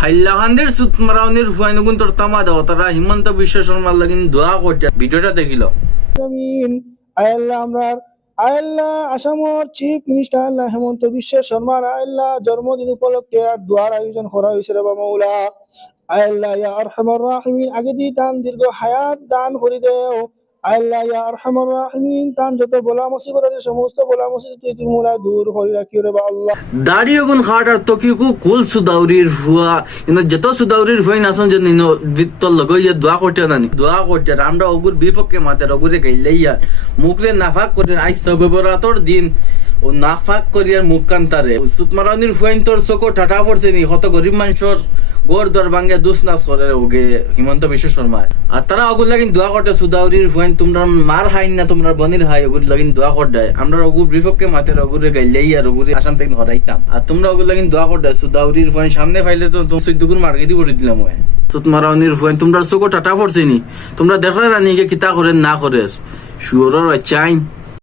হাইলাকান্দির সুতমারাউনির ফুয়াইনগুন তোর তামা দাও তারা হিমন্ত বিশ্ব শর্মার লাগিন দোয়া করতে ভিডিওটা দেখিল। আমিন। আল্লাহ আমরা আল্লাহ আসামর চিফ মিনিস্টার আল্লাহ হেমন্ত বিশ্ব শর্মার আল্লাহ জন্মদিন উপলক্ষে আর দোয়ার আয়োজন করা হয়েছে রে মাওলা। আল্লাহ ইয়া আরহামার রাহিমিন আগে দি তান দীর্ঘ হায়াত দান করে দেও। আল্লাহ ইয়া আরহামার রাহিমিন তান যত বলা মুসিবত আছে সমস্ত বলা মুসিবত তুই মোলা দূর করে রাখিও রে আল্লাহ। দাড়িও গুন খাটার তকিকু কুল সুদাউরির হুয়া কিন্তু যত সুদাউরির হুয়াই নাসন যে নিন বিত্তর লগে ইয়ে দোয়া করতে নানি দোয়া করতে আমরা ওগুর বিপক্ষে মাতে ওগুরে গাইলাইয়া মুখরে নাফাক করে আইস ব্যবরাতর দিন ও নাফাক করিয়ার মুখ কান্তারে সুতমারানির ফুয়াইন তোর চকো ঠাটা পড়ছে নি কত গরিব মানুষের গোড় দর ভাঙ্গে দুস নাচ করে ওগে হিমন্ত বিশ্ব শর্মা আর তারা ওগুর লাগিন দোয়া করতে সুদাউরির ফুয়াইন তোমরা মার হাইন না তোমরা বনির হাই ওগুর লাগিন দোয়া করতে আমরা ওগুর বিপক্ষে মাতে ওগুরে গাইলাই আর ওগুরে আসাম থেকে হরাইতাম আর তোমরা ওগুর লাগিন দোয়া করতে সুদাউরির ফুয়াইন সামনে ফাইলে তো দুগুণ মার্গেদি করে দিলাম ওই সুতমারানির ফুয়াইন তোমরা চকো ঠাটা পড়ছে নি তোমরা দেখলে জানি কিতা করে না করে শুয়োরের চাইন